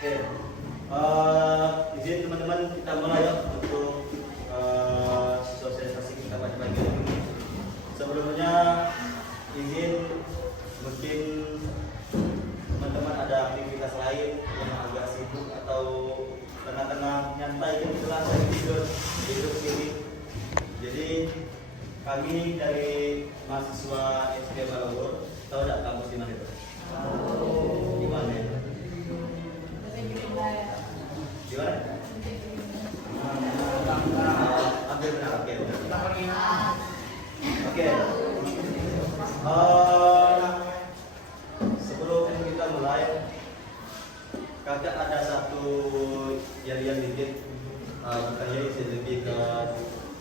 Oke, izin teman-teman kita mulai ya untuk sosialisasi kita pada pagi ini. Sebelumnya izin mungkin teman-teman ada aktivitas lain yang agak sibuk atau tengah-tengah nyantai gitu lah saya tidur sini. Jadi kami dari mahasiswa SD Balawur, tahu tidak kampus di mana itu? Di mana ya? Di mana? Hampir benar, oke. Oke. Sebelum kita mulai, kakak ada satu yang dikit, bukannya isi lebih ke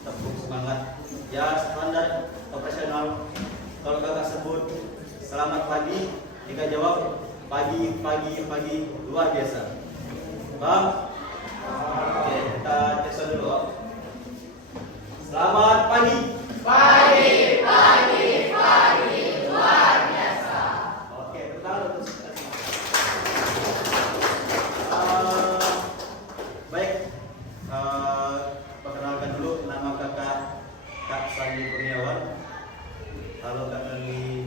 tepuk semangat. Ya standar operasional. Kalau kakak sebut selamat pagi, jika jawab pagi luar biasa. Bang, oke, kita tes dulu. Selamat pagi. Pagi luar biasa. Oke, pertama terus. Baik, perkenalkan dulu nama kakak Kak Sandi Kurniawan. Halo Kak Sandi,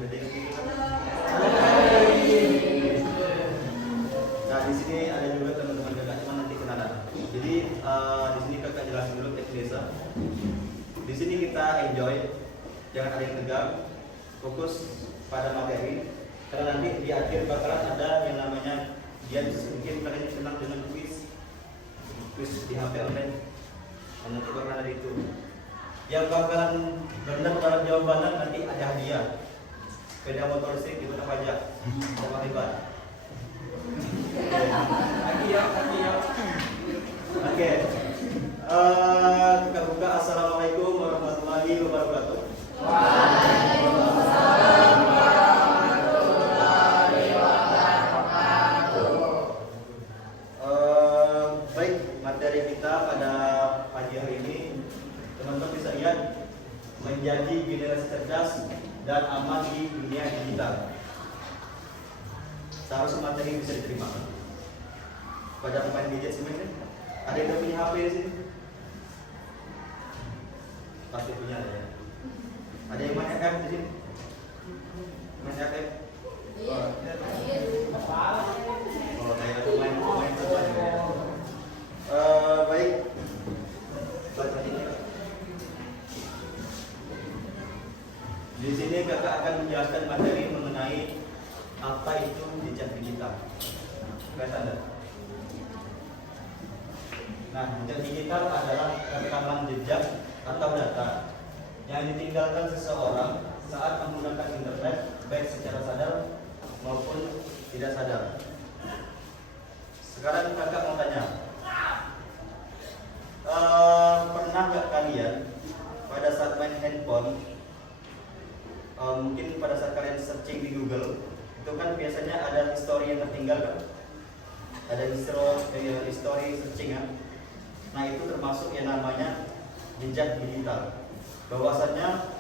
nah di sini ada juga teman-teman kakak, cuma nanti kenalan. Jadi di sini kakak jelasin dulu teks desa. Di sini kita enjoy, jangan ada yang tegang, fokus pada materi. Karena nanti di akhir bakalan ada yang namanya mungkin kalian senang dengan kuis di HP online. Nanti bakalan ada itu. Yang bakalan benar dalam jawabannya nanti ada hadiah. Sepeda motor listrik di kota pajak sama riba. Hadiah. Oke. Kita buka. Assalamualaikum warahmatullahi wabarakatuh. Waalaikumsalam warahmatullahi wabarakatuh. Baik, materi kita pada pagi hari ini, teman-teman bisa lihat, menjadi generasi cerdas dan aman di dunia digital. Seharusnya materi ini bisa diterima. Pada pemain gadget semuanya, ada yang punya HP di sini? Pasti punya ya. Ada yang main app di sini? Main app? Oh, kayak itu main teman ya. Baik. Di sini kakak akan menjelaskan materi mengenai apa itu jejak digital. Kata Anda? Nah, jejak digital adalah rekaman jejak atau data yang ditinggalkan seseorang saat menggunakan internet, baik secara sadar maupun tidak sadar. Sekarang kakak mau tanya, pernah nggak kalian pada saat main handphone, mungkin pada saat kalian searching di Google, itu kan biasanya ada history yang tertinggal kan? Ada history searching kan? Nah itu termasuk yang namanya jejak digital. Bahwasanya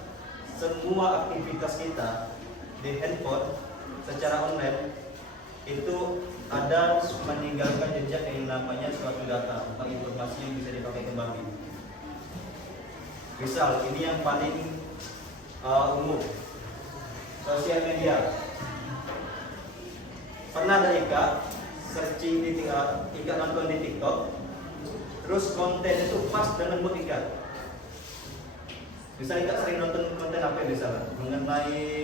semua aktivitas kita di handphone secara online itu ada meninggalkan jejak yang namanya suatu data atau informasi yang bisa dipakai kembali. Misal ini yang paling umum, sosial media. Pernah ada Ika searching di Ika nonton di TikTok, terus konten itu pas dengan mood Ika. Misalnya Ika sering nonton konten apa misalnya mengenai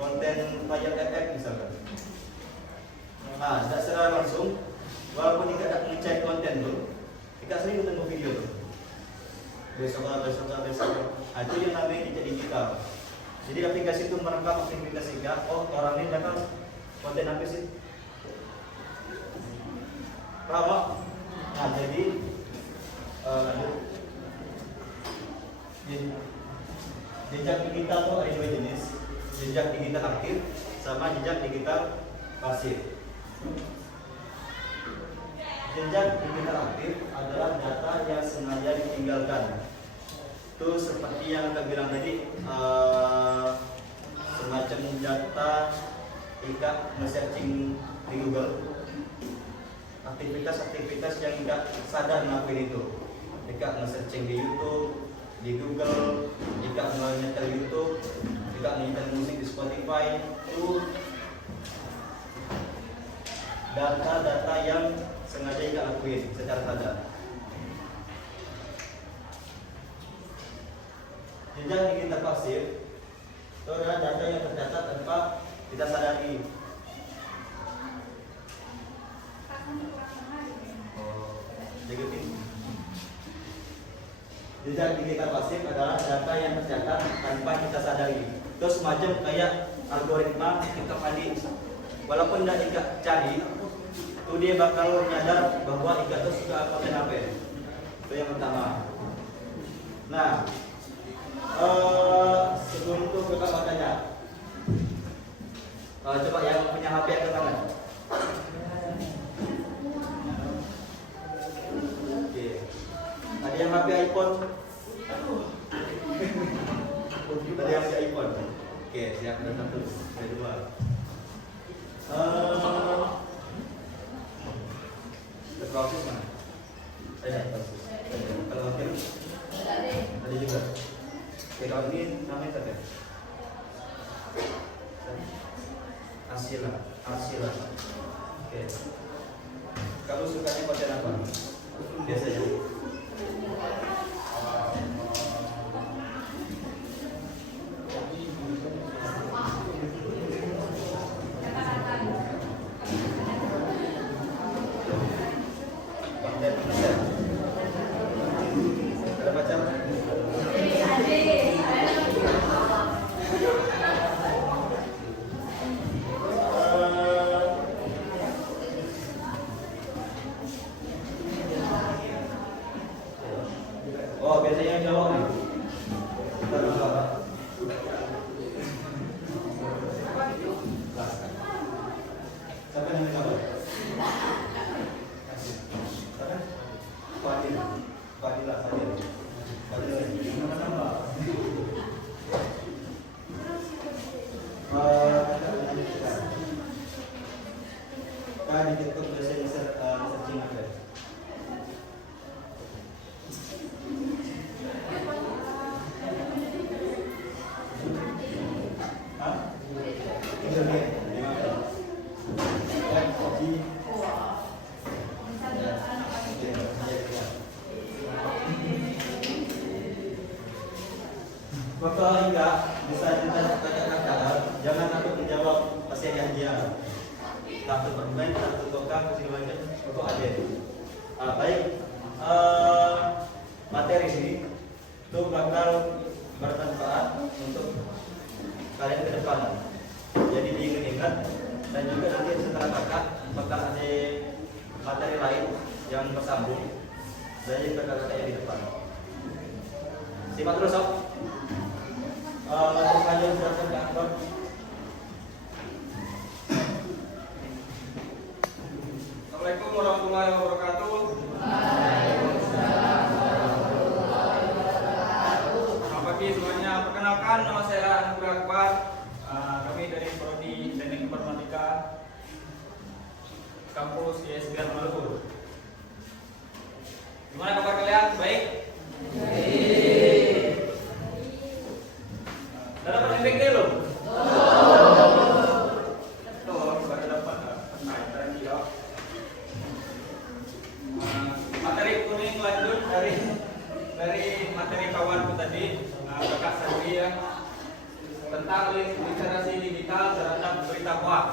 konten layar FF misalkan. Nah, secara langsung, walaupun Ika tidak ngecek konten tuh, Ika sering nonton video tuh. Besok. Nah, itu yang namanya jejak digital. Jadi aplikasi itu merekam aktivitas Ika. Oh, orang ini dapat konten apa sih? Paham? Nah, jadi jejak digital itu ada dua jenis, jejak digital aktif sama jejak digital pasif. Jejak digital aktif adalah data yang sengaja ditinggalkan. Itu seperti yang kita bilang tadi, semacam data Ika nge-searching di Google, aktivitas-aktivitas yang tidak sadar ngelakuin itu. Jika nge-searching di YouTube, di Google, jika nyetel YouTube, jika nyetel musik di Spotify, itu data-data yang sengaja kita lakuin secara sadar. Jejak digital pasif itu adalah data yang tercatat tanpa kita sadari. Jejak digital pasif adalah data yang tercatat tanpa kita sadari. Itu semacam kayak algoritma TikTok tadi. Walaupun tidak Ika cari, itu dia bakal nyadar bahwa Ika itu suka pakai HP. Itu yang pertama. Nah, sebelum itu kita mau tanya, coba yang punya HP angkat tangan. Oke. Ada yang HP iPhone? Ada yang HP iPhone? Oke, siap. Ada satu, ada dua. Proses mana? Ada proses. Kalau wakil ada juga. Oke, kalau ini namanya apa? Asila. Oke. Kamu sukanya konten apa? Biasanya. Oh, biasanya yang jawab nih. Kita bisa. Siapa yang jawab? Fadila. Nama-nama. Di TikTok biasanya searching apa? Maka Ika bisa ditanya, jangan takut menjawab pasti dia. Takut bermain, takut tukang, segala macam, itu ada. Baik, materi sini itu bakal bermanfaat untuk kalian ke depan. Jadi diingat-ingat dan juga nanti setelah kakak bakal ada materi lain yang bersambung dari kakak-kakak yang di depan. Simak terus, Sob. Langsung saja silakan Kak Akbar. Assalamualaikum warahmatullahi wabarakatuh. Selamat pagi semuanya. Perkenalkan, nama saya Anugrah Akbar. Kami dari Prodi Teknik Informatika Kampus ISBN Maluku. Gimana kabar kalian? Baik? Udah dapat MPK belum? Baru dapat. Materi kuning lanjut dari materi kawanku tadi, Kakak Sadri ya, tentang literasi digital terhadap berita hoax.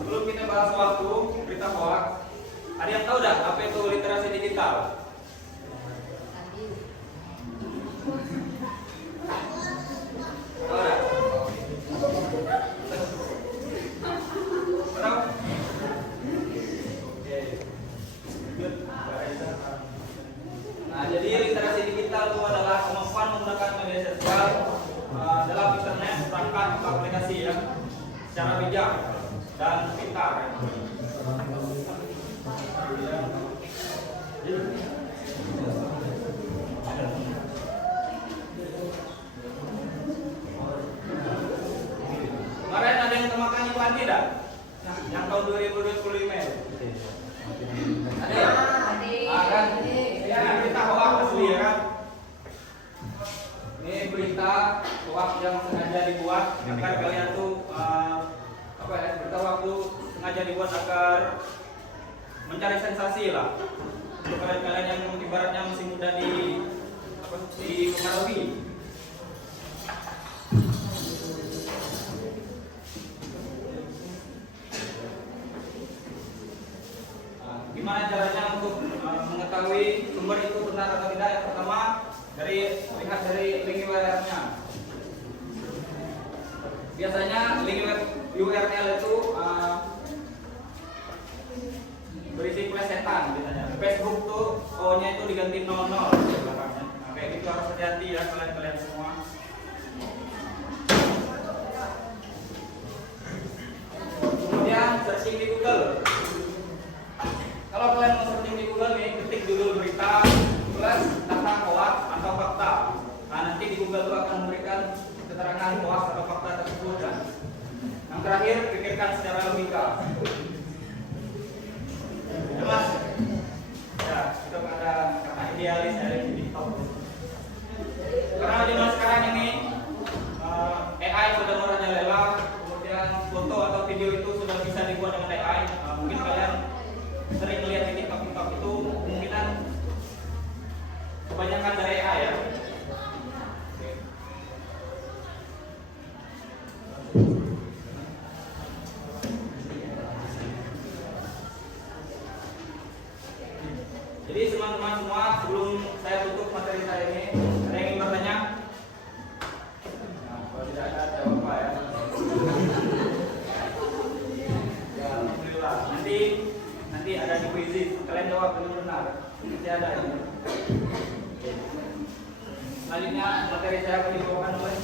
Sebelum kita bahas waktu berita hoax, ada yang tahu dah apa itu literasi digital? Tahu dah? Tahu? Oke. Nah, jadi literasi digital itu adalah kemampuan menggunakan media sosial dalam internet, perangkat aplikasi ya, secara bijak dan pintar. Kemarin makan ikan tidak? Yang tahun 2025 itu. Ada ya? Kan? Ya, kita hoax asli ya kan? Ini berita hoax yang sengaja dibuat agar kalian tuh apa ya? Berita hoax tuh sengaja dibuat agar mencari sensasi lah. Untuk kalian-kalian yang ibaratnya masih muda dipengaruhi. Gimana caranya untuk mengetahui sumber itu benar atau tidak? Yang pertama lihat dari link URL-nya. Biasanya link URL itu berisi plesetan biasanya. Facebook tuh O-nya itu diganti 00 di belakangnya. Nah, kayak gitu harus hati-hati ya kalian semua. Kemudian searching di Google. Kalau kalian mau searching di Google nih, ketik dulu berita plus data hoax atau fakta. Nah, nanti di Google itu akan memberikan keterangan hoax atau fakta tersebut kan. Yang terakhir, pikirkan secara logika. Jelas? Ya, kita ada karena idealis dari TikTok. Karena di masa sekarang ini AI sudah merajalela, kemudian foto atau video itu sudah bisa dibuat dengan AI. Mungkin kalian sering melihat di TikTok itu kemungkinan kebanyakan dari AI ya. Jadi teman-teman semua, sebelum saya tutup materi saya ini, ada yang ingin bertanya? Nah, kalau tidak ada jawab Pak ya. Ya, alhamdulillah. Nanti ada di kuisis, kalian jawab benar-benar. Nanti ada ini. Selanjutnya materi saya akan dibawakan oleh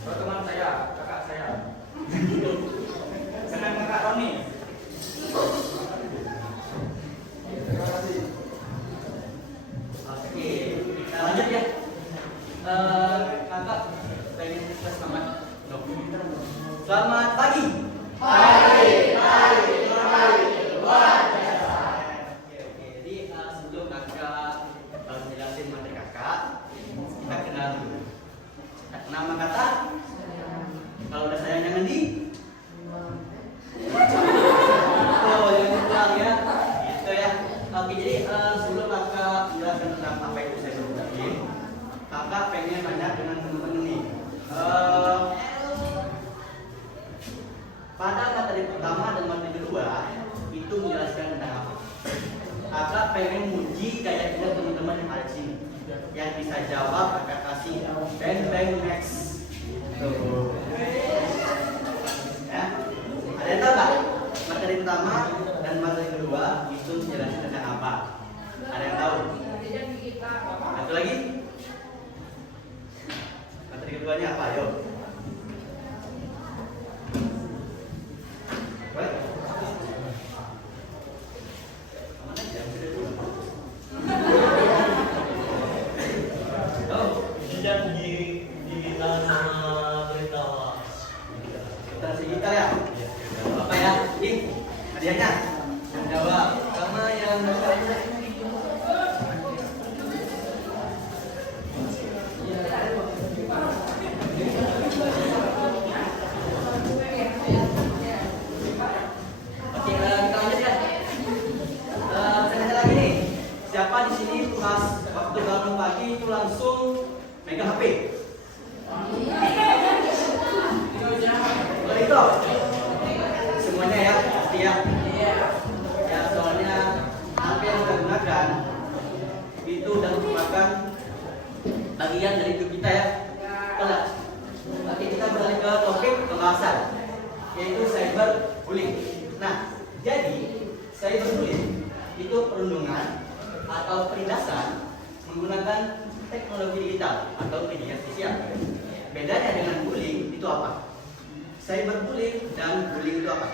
teman saya, kakak saya. Senang kakak Roni. Terima kasih. Oke, kita lanjut ya. Kakak pengen selamat. Selamat pagi. Luar biasa. Oke. Jadi sebelum kakak menjelaskan materi kakak, kita kenal dulu. Nama kakak? Kalau udah sayang jangan di. Oh, jangan pulang ya. Gitu ya. Oke, jadi sebelum kakak menjelaskan tentang apa itu saya sebutin, kakak pengen nanya dengan teman-teman nih. Pada materi pertama dan materi kedua itu menjelaskan tentang apa? Kakak pengen muji kayak kita teman-teman yang ada di sini. Yang bisa jawab kakak kasih bang next. Tuh. Ya. Ada yang tahu nggak? Materi pertama dan materi kedua itu menjelaskan tentang apa? Ada yang tahu? Satu lagi? Materi keduanya apa? Ayo. Apa ya? Ini hadiahnya. Jawab sama yang Oke, kita lanjut ya. Saya nanya lagi nih. Siapa di sini pas waktu bangun pagi itu langsung megang HP? Itu semuanya ya, pasti ya. Ya soalnya HP yang kita gunakan itu udah merupakan bagian dari hidup kita ya. Betul. Oke, kita beralih ke topik pembahasan, yaitu cyberbullying. Nah, jadi cyberbullying itu perundungan atau penindasan menggunakan teknologi digital atau media sosial. Bedanya dengan bullying itu apa? Cyberbullying dan bullying itu apa?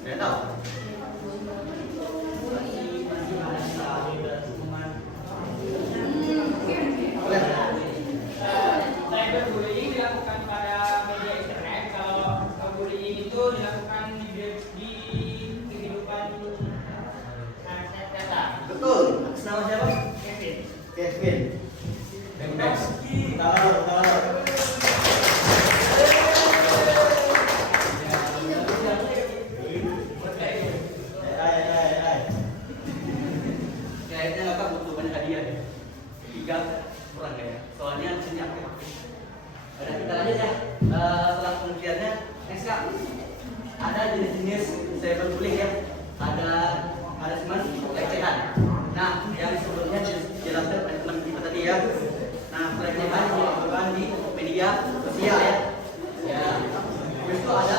Saya tahu. Masih ada boleh. Kevin. Next. Taruh. Kayaknya kakak butuh banyak hadiah deh. 3 kurang kayaknya. Soalnya di sini aktif. Udah kita lanjut ya. Setelah penelitiannya, next kak. Ada jenis-jenis cyber bullying ya. Ada harassment, pelecehan. Nah, yang sebelumnya dijelaskan oleh teman kita tadi ya. Nah, pelecehan dilakukan di media sosial ya. Ya. Terus itu ada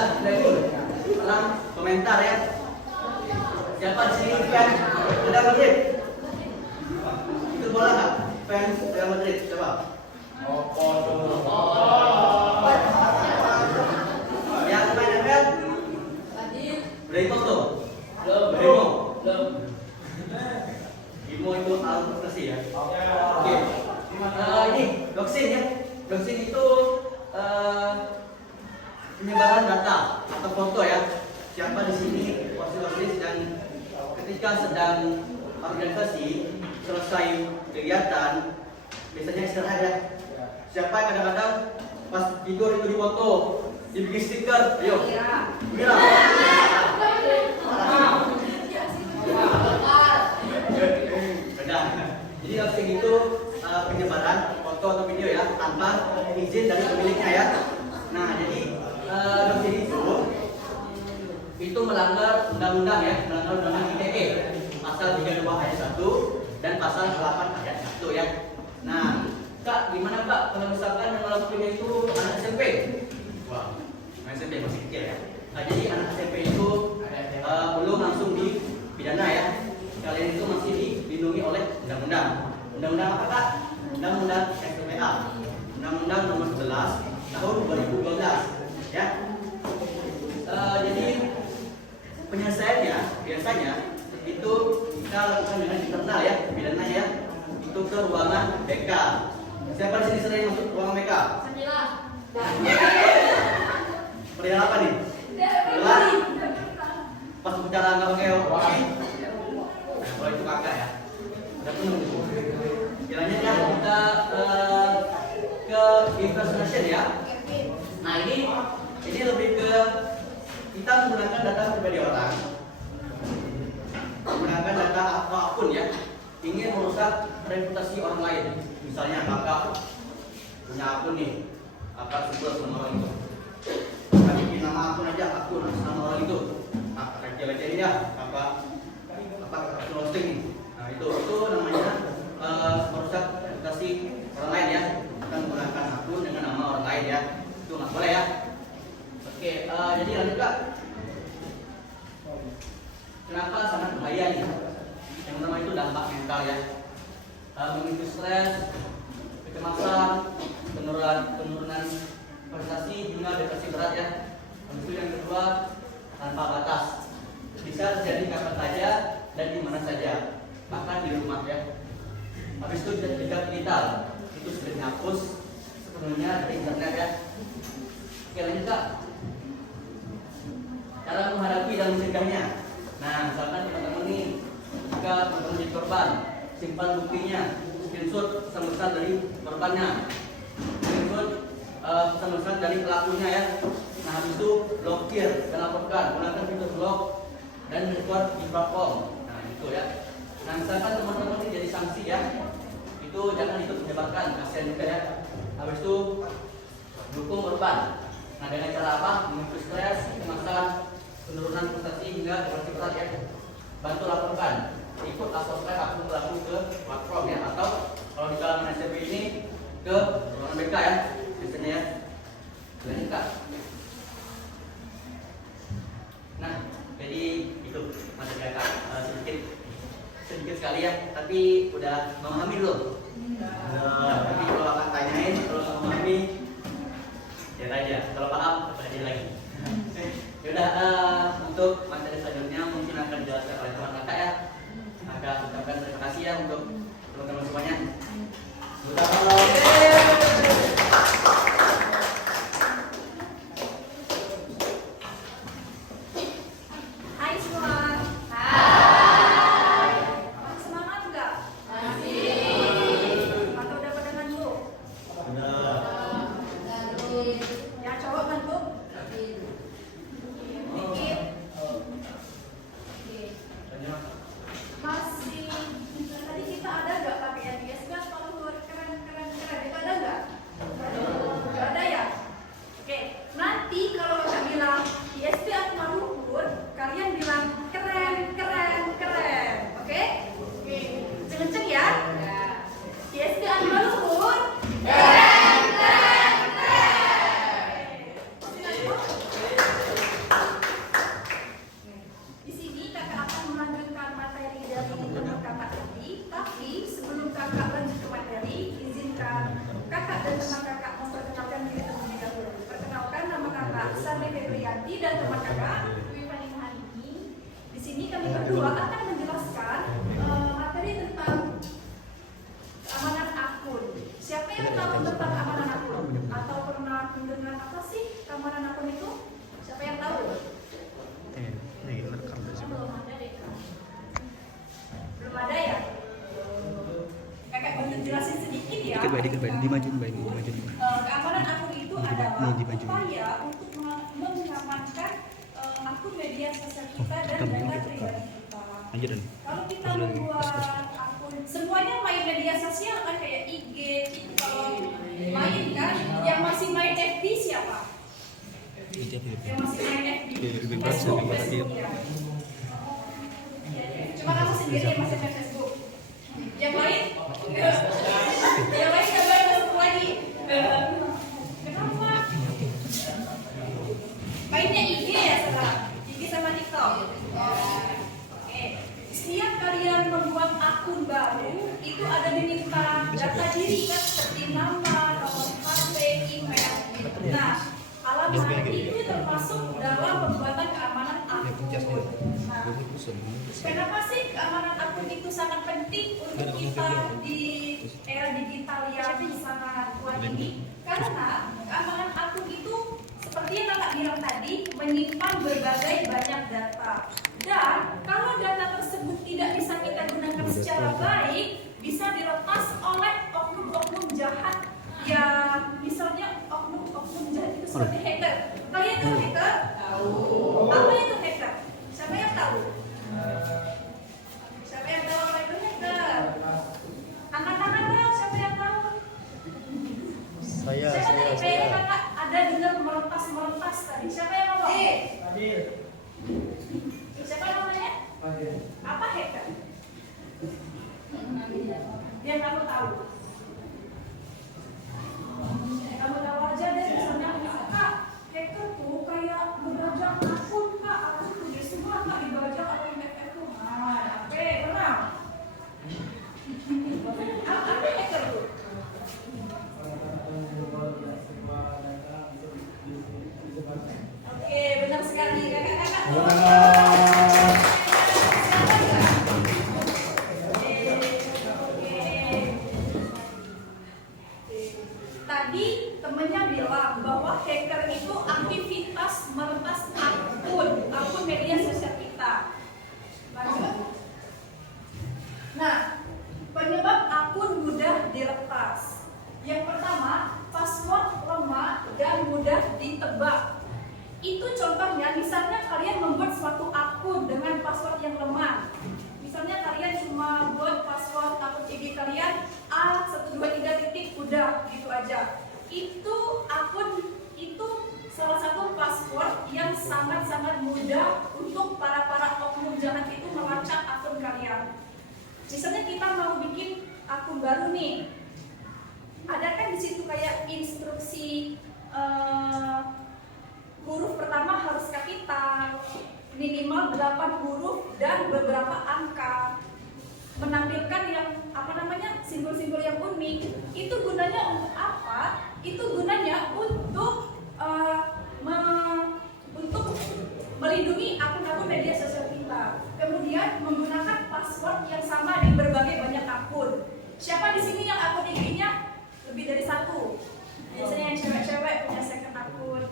dalam komentar ya. Siapa di sini fans Real Madrid? Itu bola nggak? Fans Real Madrid, coba. Yang main ML? Bremo tuh. Bremo. Bremo itu alat prestasi ya. Oke. Ini doxing ya. Doxing itu penyebaran data atau foto ya. Siapa di sini wasit dan ketika sedang organisasi selesai kegiatan biasanya istirahat ya. Siapa yang kadang-kadang pas tidur itu dipoto, dibikin stiker, ayo. Mira. Benar. Jadi doxing itu penyebaran foto atau video ya tanpa izin dari pemiliknya ya. Nah, jadi doxing itu melanggar undang-undang ya, melanggar undang-undang ITE pasal 32 ayat 1 dan pasal 8 ayat 1 ya. Nah, Kak, gimana Kak kalau misalkan yang melakukannya itu anak SMP? Wah, anak SMP masih kecil ya. Nah, jadi anak SMP itu belum langsung dipidana ya. Kalian itu masih dilindungi oleh undang-undang. Undang-undang apa Kak? Undang-undang SPA. Undang-undang nomor 11 tahun 2012 ya. Jadi penyelesaiannya biasanya itu kita lakukan dengan internal ya, pidana ya. Itu ke ruangan BK. Siapa di sini sering masuk ruangan BK? Perihal apa nih? Jelas? Pas bicara nggak pakai oke? Nah, kalau itu kakak ya. Udah penuh. Kiranya ya kita ke impersonation ya. Nah ini lebih ke kita menggunakan data pribadi orang, menggunakan data apapun ya, ingin merusak reputasi orang lain. Misalnya kakak punya akun nih, kakak sebut nama orang itu, kakak bikin nama akun aja, akun nama orang itu, kakak kecil-kecil ya, kakak roasting nih. Nah itu namanya merusak reputasi orang lain ya. Kita menggunakan akun dengan nama orang lain ya, itu nggak boleh ya. Oke, jadi lanjut Kak. Kenapa sangat bahaya nih? Yang pertama itu dampak mental ya. Memicu stres, kecemasan, penurunan prestasi hingga depresi berat ya. Habis itu yang kedua tanpa batas. Bisa terjadi kapan saja dan di mana saja, bahkan di rumah ya. Habis itu jejak digital itu sudah dihapus sepenuhnya dari internet ya. Oke lanjut Kak. Cara menghadapi dan mencegahnya. Nah, misalkan teman-teman nih, jika teman-teman jadi korban, simpan buktinya, screenshot pesan-pesan dari korbannya, screenshot pesan-pesan dari pelakunya ya. Nah, habis itu blokir dan laporkan, gunakan fitur blok dan report di platform. Nah, itu ya. Nah, misalkan teman-teman ini jadi sanksi ya, itu jangan ikut menyebarkan, kasihan juga ya. Habis itu dukung korban. Nah, dengan cara apa? Memicu stres, kecemasan, penurunan prestasi hingga depresi berat ya. Bantu laporkan, ikut laporkan akun pelaku ke platform ya, atau kalau di kalangan SMP ini ke ruangan BK ya, biasanya ya. Lanjut Kak. Nah, jadi itu materi Kak, sedikit sekali ya, tapi udah memahami loh. Tapi kalau akan tanyain, kalau nggak memahami, ya aja. Kalau paham, belajar lagi. Yaudah, untuk materi selanjutnya mungkin akan dijelaskan oleh teman kakak ya. Kakak ucapkan terima kasih ya untuk teman-teman semuanya. Hai semua. Hai. Semangat nggak? Masih. yang tahu tentang keamanan akun? Atau pernah mendengar apa sih keamanan akun itu? Siapa yang tahu? Belum ada deh. Belum ada ya? Kakak mau jelasin sedikit ya. Keamanan akun itu adalah upaya untuk mengamankan akun media sosial kita dan data pribadi kita. Kalau kita membuat akun, semuanya main media sosial kan, kayak IG, TikTok, main kan? Yang masih main FB siapa? Yang masih main FB? Facebook ya. Cuma kamu sendiri yang masih main Facebook. Yang lain? Yang lain nggak boleh masuk lagi. Kenapa? Mainnya IG ya sekarang? IG sama TikTok. Oke. Setiap kalian membuat akun baru, itu ada diminta data diri kan, seperti nama, nomor HP, email. Nah, alamat itu termasuk dalam pembuatan keamanan akun. Nah, kenapa sih keamanan akun itu sangat penting untuk kita di era digital yang sangat kuat ini? Karena keamanan akun itu seperti yang kakak bilang tadi, menyimpan berbagai banyak data. Dan kalau data tersebut tidak bisa kita gunakan secara baik, bisa diretas oleh oknum-oknum jahat yang misalnya oknum-oknum jahat itu seperti hacker. Kalian tahu hacker? Tahu. Apa itu hacker? Siapa yang tahu? Siapa yang tahu apa itu hacker? Angkat tangan dong, siapa yang tahu? Siapa tadi? Kayaknya kakak ada dengar merentas tadi. Siapa yang ngomong? Siapa namanya? Apa hacker? Yang kamu tahu? Kamu tahu aja deh, misalnya kak, hacker tuh kayak ngebajak akun kak, akun punya semua kak dibajak akun hacker tuh. Nah, oke, benar. Apa hacker tuh? Oke, benar sekali kakak-kakak. Tadi temennya bilang bahwa hacker itu aktivitas meretas akun media sosial kita. Nah, penyebab akun mudah diretas. Yang pertama, password lemah dan mudah ditebak. Itu contohnya, misalnya kalian membuat suatu akun dengan password yang lemah. Misalnya kalian cuma buat password akun IG kalian A123 udah gitu aja. Itu akun itu salah satu password yang sangat-sangat mudah untuk para oknum jahat itu melacak akun kalian. Misalnya kita mau bikin akun baru nih, ada kan di situ kayak instruksi huruf pertama harus kapital, minimal 8 huruf dan beberapa angka, menampilkan yang simbol-simbol yang unik. Itu gunanya untuk apa? Itu gunanya untuk melindungi akun-akun media sosial kita. Kemudian menggunakan password yang sama di berbagai banyak akun. Siapa di sini yang akun IG-nya lebih dari satu? Biasanya yang cewek-cewek punya second akun.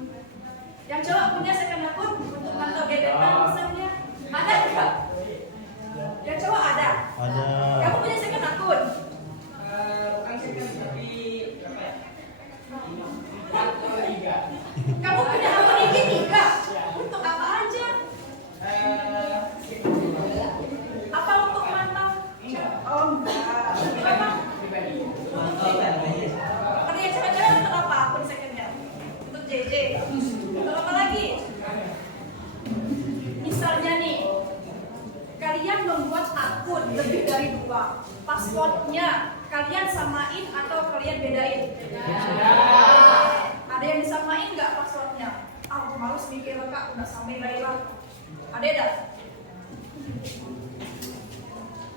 Yang cowok punya second akun untuk mantau gebetan misalnya. Ada enggak? Yang cowok ada? Ada. Kamu punya second akun? Bukan second tapi berapa ya? 3. Kamu punya akun IG 3? Untuk apa aja? Apa untuk mantau? Oh enggak. Untuk apa? Kerja cewek-cewek untuk apa akun secondnya? Untuk JJ? Untuk apa lagi? Misalnya nih, kalian membuat akun lebih dari 2. Passwordnya kalian samain atau kalian bedain? Ada yang disamain nggak passwordnya? Ah, males mikir kak, udah samain baiklah. Ada enggak?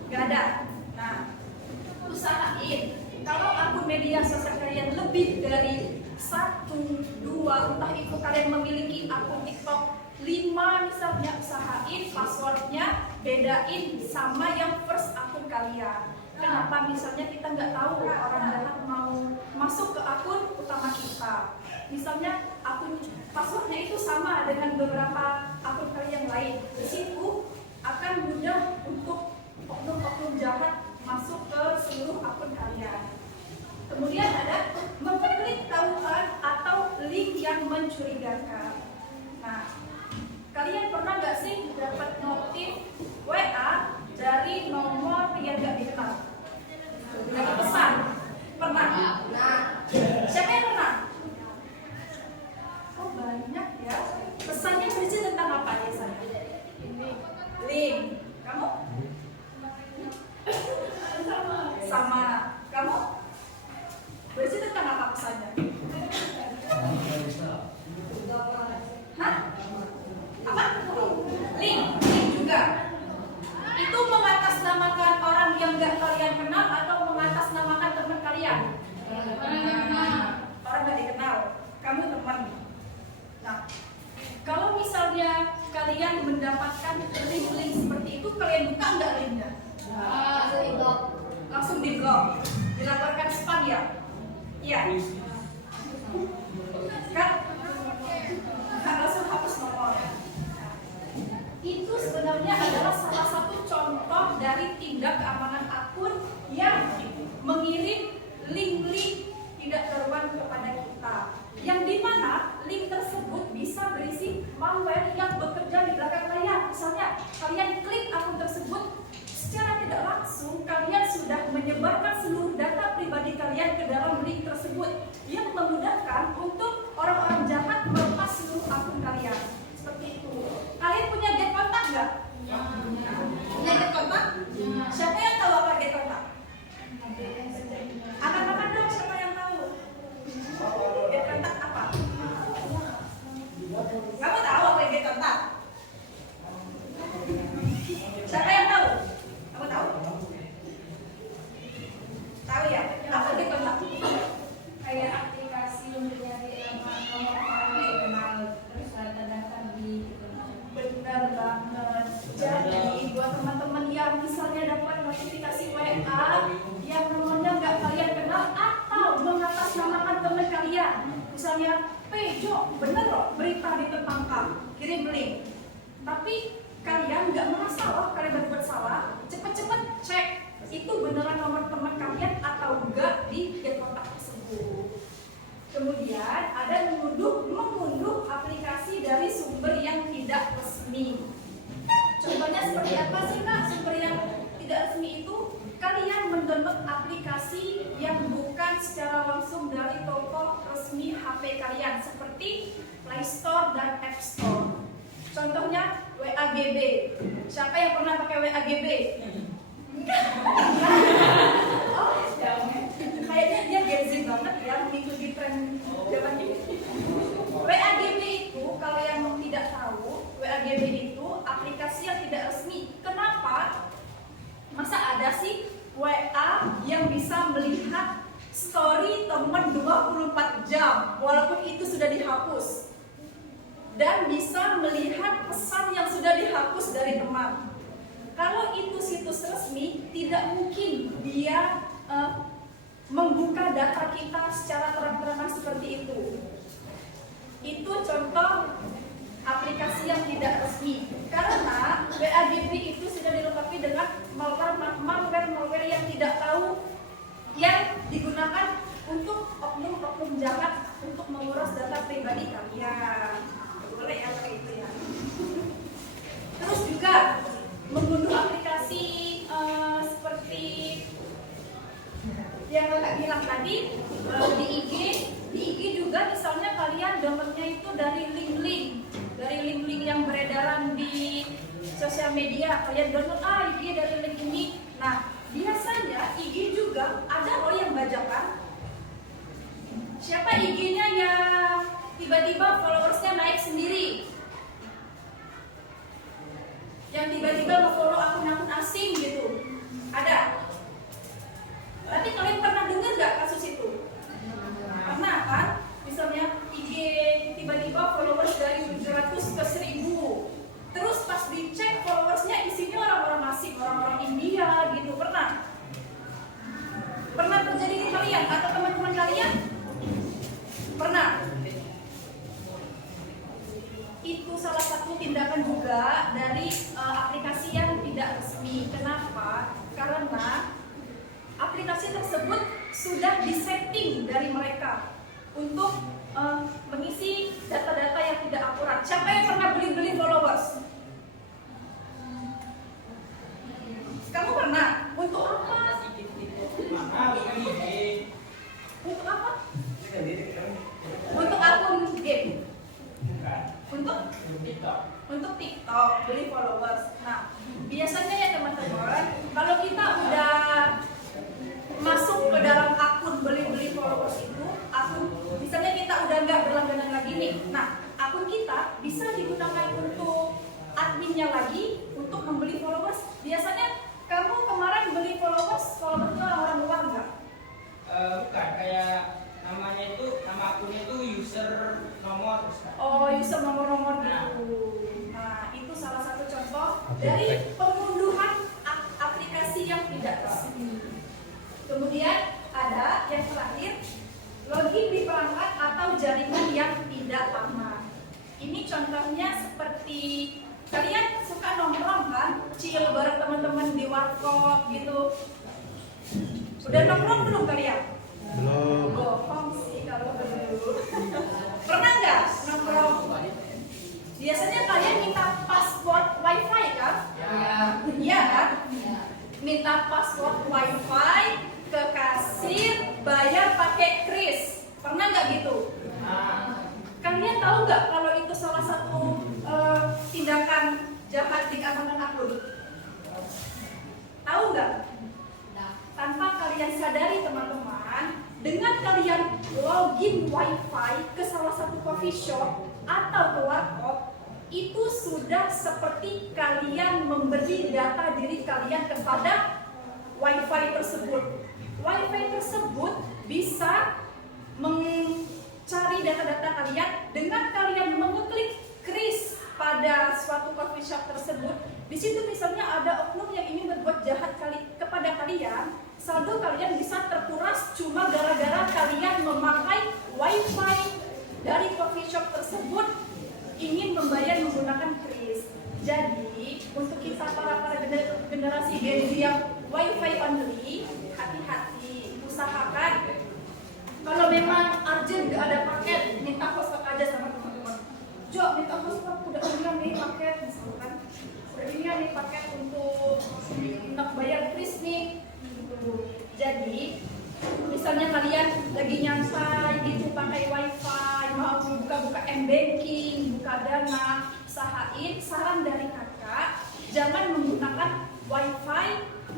Nggak ada. Nah, usahain kalau akun media sosial kalian lebih dari 1, 2, entah itu kalian memiliki akun TikTok 5 misalnya, usahain passwordnya bedain sama yang first akun kalian. Kenapa? Misalnya kita nggak tahu orang jahat mau misalnya akun passwordnya itu sama dengan beberapa akun kalian lain. Di situ akan mudah untuk oknum-oknum jahat masuk ke seluruh akun kalian. Kemudian ada mengklik tautan atau link yang mencurigakan. Nah, kalian pernah nggak sih dapat notif WA dari nomor yang nggak dikenal? Dapat pesan? Pernah? Nah, siapa yang pernah? Oh banyak ya. Pesannya berisi tentang apa biasanya? Link. Kamu? Sama. Kamu? Berisi tentang apa pesannya? Hah? Apa? Link juga. Itu mengatasnamakan orang yang nggak kalian kenal atau mengatasnamakan teman kalian? Orang nggak dikenal. Kamu teman. Nah, kalau misalnya kalian mendapatkan link-link seperti itu, kalian buka nggak linknya? Langsung di blok, dilaporkan spam ya? Iya. Kan langsung hapus nomor. Itu sebenarnya adalah salah satu contoh dari tindak keamanan akun yang mengirim link-link tidak karuan kepada kita, yang dimana link tersebut bisa berisi malware yang bekerja di belakang layar. Misalnya kalian klik akun tersebut, secara tidak langsung kalian sudah menyebarkan seluruh data pribadi kalian ke dalam link tersebut, yang memudahkan untuk orang-orang jahat melepas seluruh akun kalian. Seperti itu. Kalian punya get kontak nggak? Punya get kontak? Siapa yang tahu apa get kontak? Akan dong, siapa yang tahu? Get kontak apa? Kamu tahu apa get kontak? Siapa yang tahu? Kamu tahu? Tahu ya? Apa get kontak? Kayak aplikasi untuk nyari nomor orang yang kenal, terus data-data di benar banget. Jadi buat teman-teman yang misalnya dapat notifikasi WA yang nomornya nggak kalian kenal atau mengatasnamakan teman kalian, misalnya Pejo, bener loh berita ditentangkan, kirim link, tapi kalian nggak merasa loh kalian berbuat salah, cepet-cepet cek itu beneran nomor teman kalian atau enggak di get kontak tersebut. Kemudian ada mengunduh aplikasi dari sumber yang tidak resmi. Contohnya seperti apa sih Kak? Sumber yang tidak resmi itu kalian mendownload aplikasi yang bukan secara langsung dari toko resmi HP kalian, seperti Play Store dan App Store. Contohnya WAGB. Siapa yang pernah pakai WAGB? Oh, kayaknya dia Gen Z banget ya, mengikuti tren zaman ini. WAGB itu, kalau yang tidak tahu, WAGB itu aplikasi yang tidak resmi. Kenapa? Masa ada sih WA yang bisa melihat story teman 24 jam walaupun itu sudah dihapus, dan bisa melihat pesan yang sudah dihapus dari teman. Kalau itu situs resmi, tidak mungkin dia membuka data kita secara terang-terangan seperti itu. Itu contoh aplikasi yang tidak resmi. Karena WAGB itu sudah dilengkapi dengan malware yang tidak tahu, yang digunakan untuk oknum-oknum jahat untuk menguras data pribadi kalian. Boleh ya kayak itu ya. Terus juga mengunduh aplikasi seperti yang kakak bilang tadi di IG juga, misalnya kalian downloadnya itu dari link-link yang beredaran di sosial media. Kalian download IG dari link ini. Nah, biasanya IG juga ada loh yang bajakan. Siapa IG-nya yang tiba-tiba followersnya naik sendiri? Yang tiba-tiba nge-follow akun-akun asing gitu. Ada. Tapi kalian pernah dengar nggak kasus itu? Pernah kan? Misalnya IG tiba-tiba followers dari 700 ke 1000. Terus pas dicek followersnya isinya orang-orang asing, orang-orang India gitu. Pernah? Pernah terjadi di kalian atau teman-teman kalian? Pernah? sudah disetting dari mereka untuk mengisi data-data yang tidak akurat. Siapa yang pernah beli followers? Kamu pernah? Untuk apa? Untuk apa? Untuk akun game. Untuk TikTok beli followers. Nah, biasanya ya teman-teman, kalau kita udah masuk ke dalam akun beli followers itu, akun misalnya kita udah nggak berlangganan lagi nih. Nah, akun kita bisa digunakan untuk adminnya lagi untuk membeli followers. Biasanya kamu kemarin beli followers itu orang luar nggak? Bukan, kayak namanya itu, nama akunnya itu user nomor. Oh, user nomor gitu. Nah, itu salah satu contoh dari pengunduhan aplikasi yang tidak resmi. Kemudian ada yang terakhir, login di perangkat atau jaringan yang tidak aman. Ini contohnya seperti kalian suka nongkrong kan, chill bareng teman-teman di warkop gitu. Udah nongkrong belum kalian? Belum. Bohong sih kalau belum. Pernah nggak nongkrong? Biasanya kalian minta password wifi kan? Iya kan? Minta password wifi ke kasir, bayar pakai kris. Pernah nggak gitu? Kalian tahu nggak kalau itu salah satu tindakan jahat di keamanan akun? Tahu nggak? Tanpa kalian sadari teman-teman, dengan kalian login wifi ke salah satu coffee shop atau ke warkop, itu sudah seperti kalian memberi data diri kalian kepada wifi tersebut. Wifi tersebut bisa mencari data-data kalian dengan kalian mengeklik kris pada suatu coffee shop tersebut. Di situ misalnya ada oknum yang ingin berbuat jahat kepada kalian, saldo kalian bisa terkuras cuma gara-gara kalian memakai wifi dari coffee shop tersebut ingin membayar menggunakan kris. Jadi untuk kita para generasi Gen Z yang wifi only, hati-hati, usahakan. Kalau memang urgent gak ada paket, minta hotspot aja sama teman-teman. Jo, minta hotspot, udah bilang nih paket, misalkan udah bilang nih paket untuk bayar kris nih. Jadi misalnya kalian lagi nyantai gitu pakai wifi, mau buka m-banking, buka Dana, usahain, saran dari kakak, jangan menggunakan wifi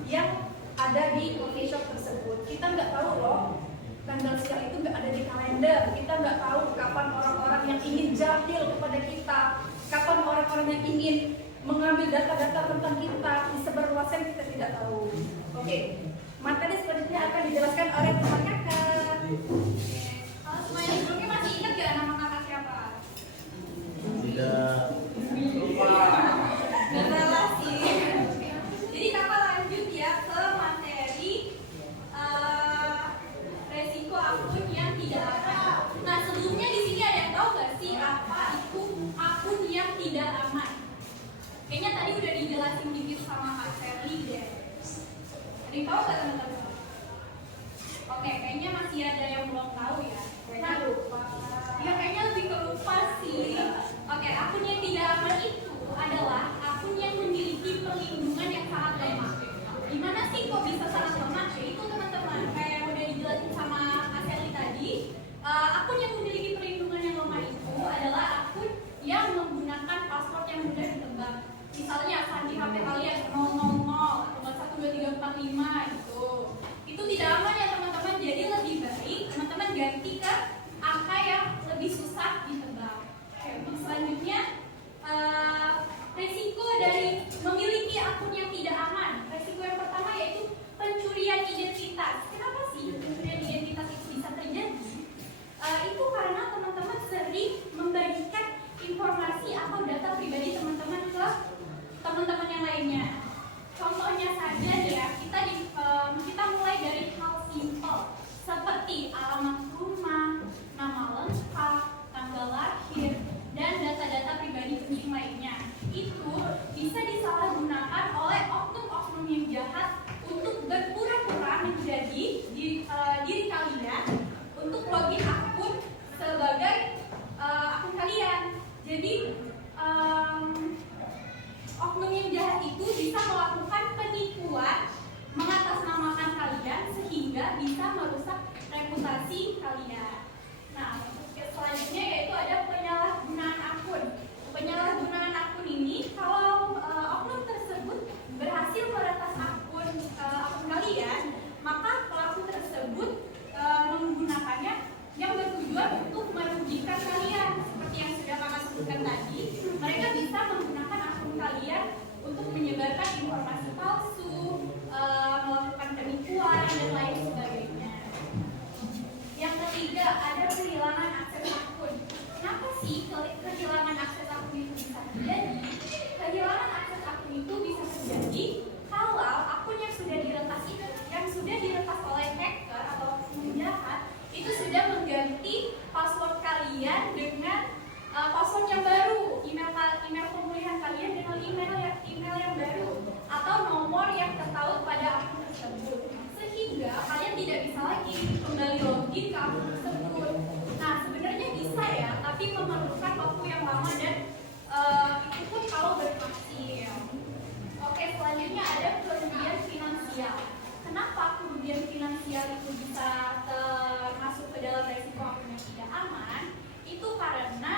yang ada di coffee shop tersebut. Kita nggak tahu loh, tanggal siang itu nggak ada di kalender. Kita nggak tahu kapan orang-orang yang ingin jahil kepada kita, kapan orang-orang yang ingin mengambil data-data tentang kita disebarluaskan, kita tidak tahu. Oke, materi selanjutnya akan dijelaskan oleh teman kakak. Halo semuanya, sebelumnya masih ingat gak nama kakak siapa? Tidak. Gak salah sih. Jadi kakak lanjut ya ke materi resiko akun yang tidak aman. Nah sebelumnya di sini ada yang tahu gak sih apa itu akun yang tidak aman? Kayaknya tadi udah dijelasin dikit sama Kak Sherly deh. Ada yang tahu gak teman-teman? Oke, kayaknya masih ada yang belum tahu ya. Nah, lupa. Ya kayaknya lebih ke lupa sih. Oke, akun yang tidak aman itu adalah akun yang memiliki perlindungan yang sangat lemah. Gimana sih kok bisa sangat lemah? Itu teman-teman, kayak yang udah dijelasin sama Kak Sherly tadi, akun yang memiliki perlindungan yang lemah itu adalah akun yang menggunakan password yang mudah ditebak. Misalnya sandi HP kalian 000 atau 123455 gitu. Itu tidak aman ya teman-teman. Jadi lebih baik teman-teman ganti ke angka yang lebih susah ditebak. Oke, untuk selanjutnya resiko dari memiliki akun yang tidak aman. Resiko yang pertama yaitu pencurian identitas. Kenapa sih pencurian identitas itu bisa terjadi? Itu karena teman-teman sering membagikan informasi atau data pribadi teman-teman ke teman-teman yang lainnya. Contohnya saja ya, kita mulai dari hal simpel seperti alamat rumah, mengganti password kalian dengan password yang baru, email pemulihan kalian dengan email yang baru atau nomor yang tertaut pada akun tersebut, sehingga kalian tidak bisa lagi kembali login ke akun tersebut. Nah, sebenarnya bisa ya, tapi memerlukan waktu yang lama dan itu pun kalau berhasil. Oke, selanjutnya ada kerugian finansial. Kenapa kerugian finansial itu bisa masuk ke dalam resiko akun yang tidak aman? Itu karena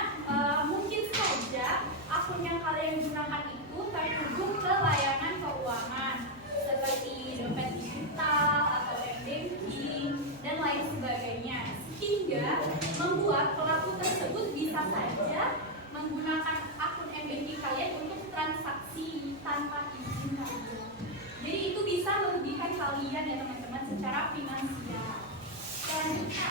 mungkin saja akun yang kalian gunakan itu terhubung ke layanan keuangan seperti dompet digital atau e-banking dan lain sebagainya, sehingga membuat pelaku tersebut bisa saja menggunakan akun e-banking kalian untuk transaksi tanpa izin kalian. Jadi itu bisa merugikan kalian ya teman-teman secara finansial. Selanjutnya,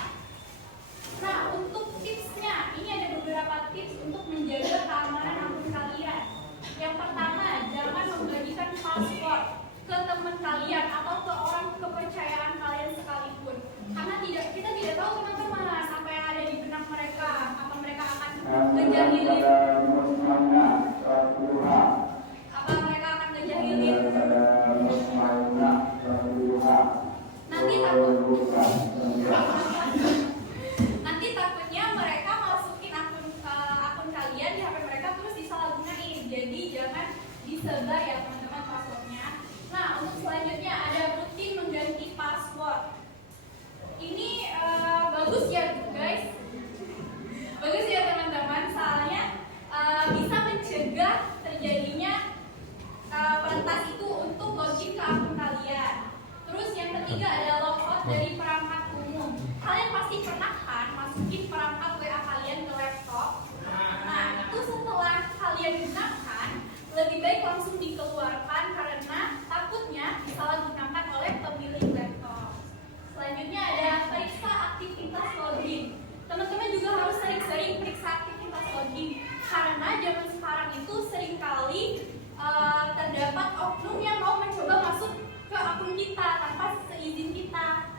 nah untuk tipsnya, ini ada beberapa tips untuk menjaga keamanan akun kalian. Yang pertama, jangan membagikan password ke teman kalian atau ke orang kepercayaan kalian sekalipun, karena kita tidak tahu teman-teman apa yang ada di benak mereka, apa mereka akan ngejahilin, nanti takutnya mereka masukin akun kalian di HP mereka terus disalahgunain. Jadi jangan disebar ya teman-teman passwordnya. Nah, untuk selanjutnya ada rutin mengganti password. Ini bagus ya guys, bagus ya teman-teman, soalnya bisa mencegah terjadinya peretas itu untuk login ke akun kalian. Terus yang ketiga ada logout dari perangkat umum. Kalian pasti pernah kan masukin perangkat WA kalian ke laptop. Nah, itu setelah kalian gunakan, lebih baik langsung dikeluarkan karena takutnya disalahgunakan oleh pemilik laptop. Selanjutnya ada periksa aktivitas login. Teman-teman juga harus sering-sering periksa aktivitas login, karena zaman sekarang itu seringkali terdapat oknum yang mau mencoba masuk ke akun kita tanpa seizin kita.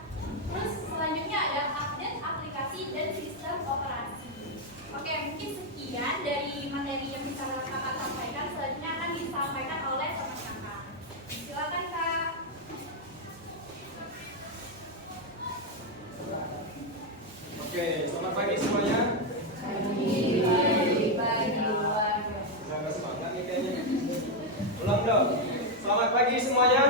Terus selanjutnya ada update aplikasi dan sistem operasi. Oke, mungkin sekian dari materi yang bisa kakak sampaikan. Selanjutnya akan disampaikan oleh teman kakak. Silakan kak. Oke, selamat pagi semuanya. Sangat semangat nih kayaknya. Ulang dong. Selamat pagi semuanya.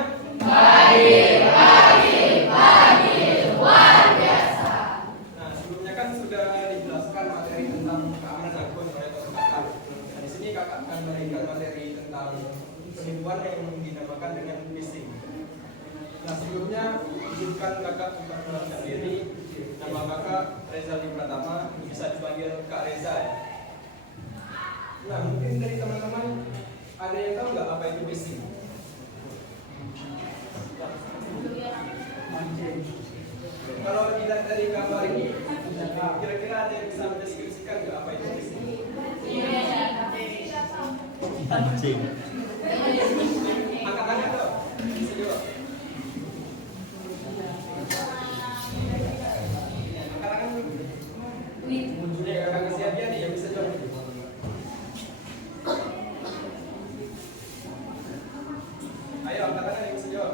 Luar biasa. Nah, sebelumnya kan sudah dijelaskan materi tentang keamanan akun oleh kakak. Nah, di sini kakak akan memberikan materi tentang penipuan yang dinamakan dengan phishing. Nah, sebelumnya izinkan kakak memperkenalkan diri. Nama kakak Reza Pratama, bisa dipanggil Kak Reza ya. Nah, mungkin dari teman-teman ada yang tahu nggak apa itu phishing? Kalau dilihat dari gambar ini, kira-kira ada yang bisa mendeskripsikan nggak apa itu phishing? Mancing. Angkat tangan dong. Bisa jawab. Angkat tangan dulu. Ini kakak kasih hadiah nih yang bisa jawab. Ayo angkat tangan yang bisa jawab.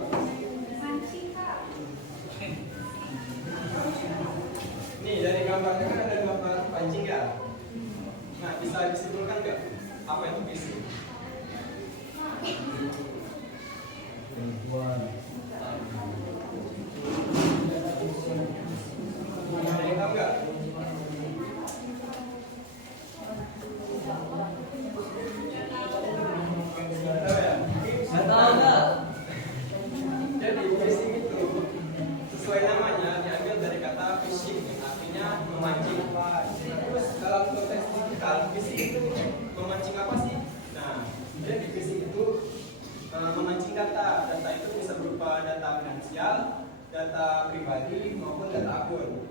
Nih dari gambarnya kan ada gambar pancing ya. Nah, bisa disimpulkan nggak apa itu phishing? Ada yang tahu nggak? Tahu ya? Jadi phishing itu sesuai namanya diambil dari kata phishing, artinya memancing. Terus dalam konteks digital, phishing itu memancing apa sih? Nah, jadi phishing itu memancing data. Data itu bisa berupa data finansial, data pribadi maupun data akun.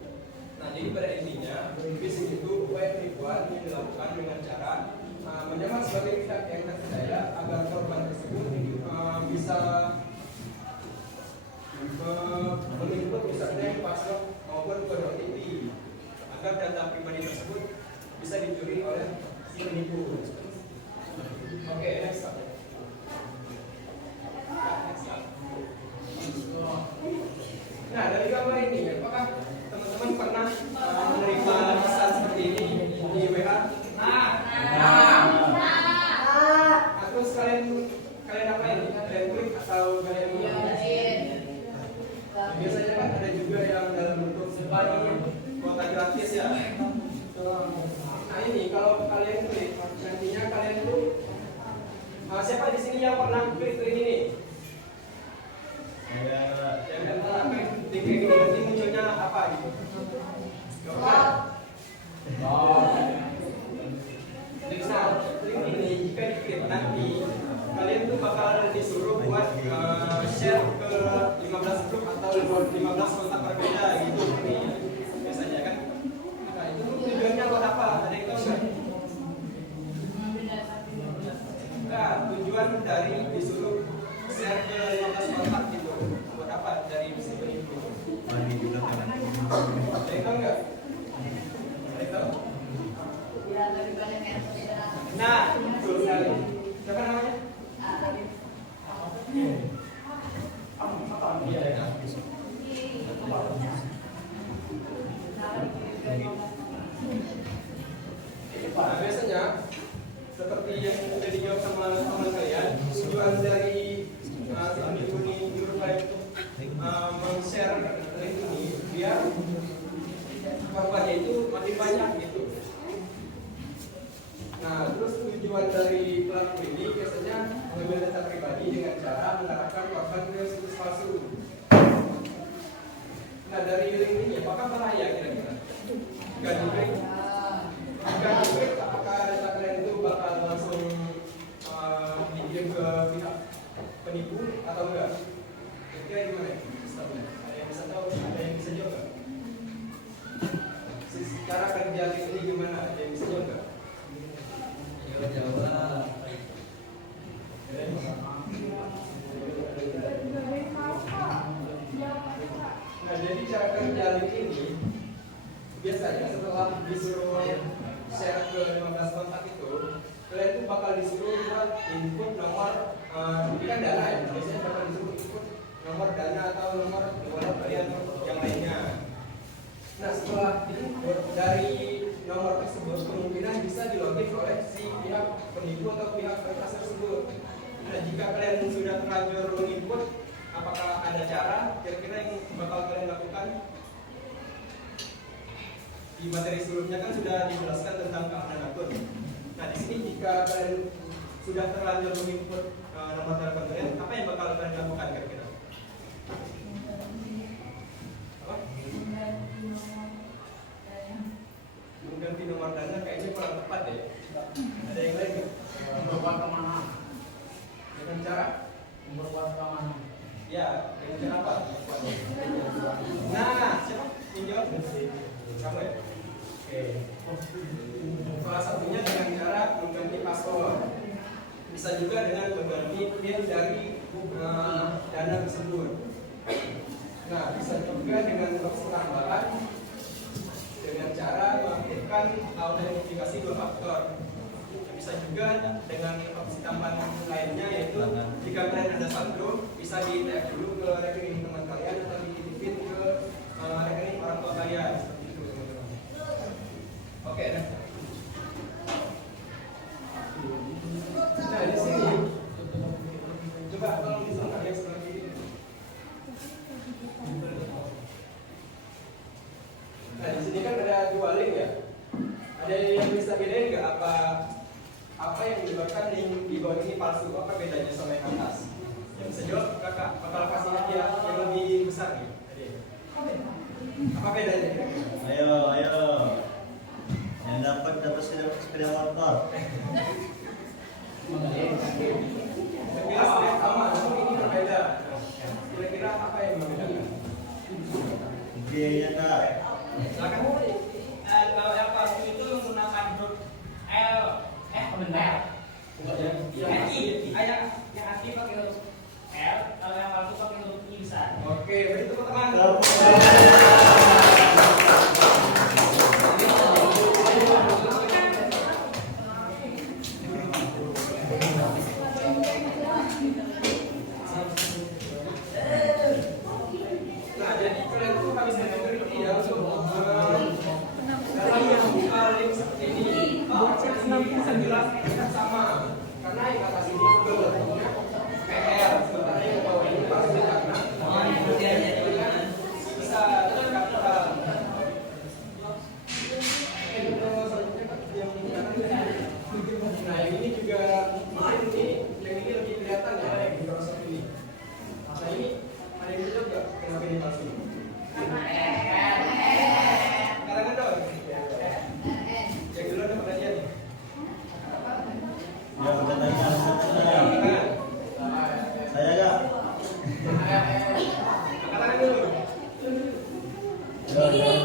Nah, jadi pada intinya phishing itu upaya penipuan yang dilakukan dengan cara menyamar sebagai pihak yang terpercaya agar korban tersebut bisa menginput misalnya password maupun kode OTP agar data bisa dicuri oleh si penipu. Oke, next up. Nah, dari gambar ini, apakah teman-teman pernah menerima pesan seperti ini di WA? Terus kalian apa ini? Kalian klik atau kalian biasanya kan ada juga yang dalam bentuk kuota gratis ya. Nah ini kalau kalian klik, nantinya kalian tuh siapa di sini yang pernah klik ini? Yang pernah klik di klik ini nanti munculnya apa gitu? Nah, link ini jika diklik nanti kalian tuh bakal disuruh buat share ke 15 grup atau 15 kontak berbeda gitu biasanya kan. Nah itu tujuannya buat apa? Ada yang tahu nggak? Nah, tujuan dari disuruh share ke 15 kontak gitu buat apa dari si penipu? Mandi juga kan. Ada yang tahu nggak? Ada yang tahu? Nah, betul sekali. Siapa namanya? Nah, biasanya seperti yang sudah dijawab sama teman kalian, tujuan dari penipu ini men-share link ini biar korbannya itu makin banyak gitu. Nah, terus tujuan dari pelaku ini biasanya mengambil data pribadi dengan cara mengarahkan korban ke situs palsu. Nah, dari link ini apakah bahaya kira-kira? Jika diklik, apakah data kalian itu bakal langsung dikirim ke pihak penipu atau enggak? Kira-kira gimana? Ada yang bisa tahu? Ada yang bisa jawab nggak? Cara kerja link ini gimana? Ada yang bisa jawab nggak? Nah, jadi cara kerja link ini biasanya setelah disuruh share ke 15 kontak itu, kalian tuh bakal disuruh buat input nomor, ini kan dana ya, biasanya bakal disuruh input nomor dana atau nomor wallet kalian yang lainnya. Nah, setelah input dari nomor tersebut kemungkinan bisa dilogin oleh si pihak penipu atau pihak peretas tersebut. Nah, jika kalian sudah terlanjur menginput, apakah ada cara kira-kira yang bakal kalian lakukan? Di materi sebelumnya kan sudah dijelaskan tentang keamanan akun. Nah, di sini jika kalian sudah terlanjur menginput nomor telepon kalian, apa yang bakal kalian lakukan kira-kira? Apa? Mengganti nomor dana kayaknya kurang tepat deh. Ada yang lain nggak? Memperkuat keamanan. Dengan cara? Memperkuat keamanan. Ya, dengan cara apa? Nah, siapa? Yang jawab? Kamu ya? Oke. Salah satunya dengan cara mengganti password. Bisa juga dengan mengganti PIN dari dana tersebut. Nah, bisa juga dengan opsi tambahan dengan cara mengaktifkan autentifikasi 2 faktor. Bisa juga dengan opsi tambahan lainnya yaitu jika kalian ada saldo bisa di-tap dulu ke rekening teman kalian atau dititipin ke rekening orang tua kalian seperti itu teman-teman. Oke, nah di sini coba tolong dibuka yang seperti ini. Nah di sini kan ada 2 link ya. Ada yang bisa bedain nggak apa yang menyebabkan link di bawah ini palsu? Apa bedanya sama yang atas? Yang bisa jawab kakak bakal kasih hadiah yang lebih besar nih. Apa bedanya? Ayo. Yang dapat sepeda motor. Sekilas terlihat sama, namun ini berbeda. Kira-kira apa yang membedakan? Biaya kak. Silakan. Kalau yang palsu itu menggunakan huruf L, benar. Yang asli pakai huruf L, kalau yang palsu pakai huruf I besar. Oke, beri tepuk tangan.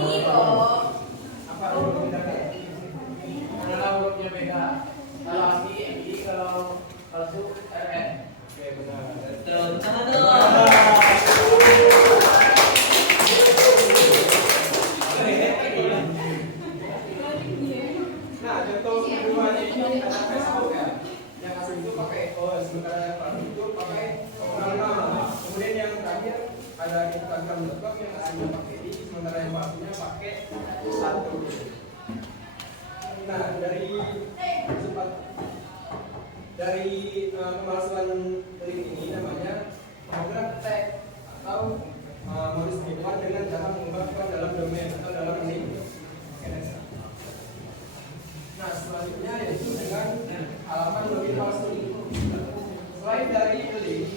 MI dong. Apa hurufnya beda? Kalau hurufnya beda. Kalau ASCII MI, kalau palsu RN. Oke, benar. Tepuk tangan dong. Nah, contoh keduanya ini ada Facebook ya. Yang asli itu pakai OS, sementara yang palsu itu pakai nama. Kemudian yang terakhir ada Instagram.com yang aslinya pakai I, sementara yang palsunya pakai satu. Nah, dari pemalsuan link ini namanya program attack atau modus penipuan dengan cara mengubahkan dalam domain atau dalam link. Nah, selanjutnya yaitu dengan halaman login palsu. Selain dari link,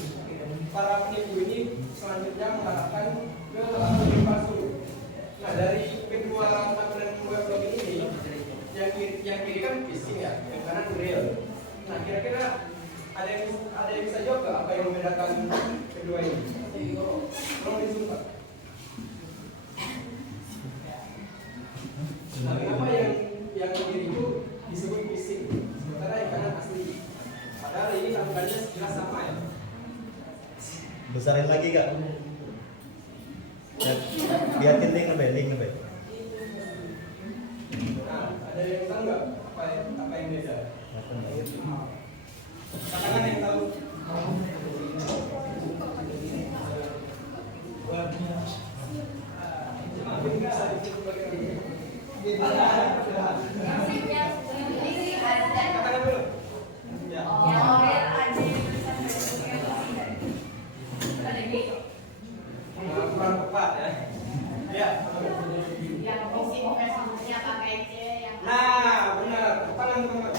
para penipu ini selanjutnya mengarahkan ke halaman login palsu. Nah, dari kedua tampilan web login ini, yang kiri kan phishing ya, yang kanan real. Nah, kira-kira ada yang bisa jawab nggak apa yang membedakan kedua ini? Tolong disumpah. Nah, kenapa yang kiri itu disebut phishing, sementara yang kanan asli? Padahal ini tampilannya jelas sama ya. Besarin lagi kak. Ya, liatin link lebih. Nah, ada yang tahu nggak apa yang beda? Katakan yang tahu. Katakan dulu. Ya. Kurang tepat ya. Ya. Nah, benar. Tangan teman-teman.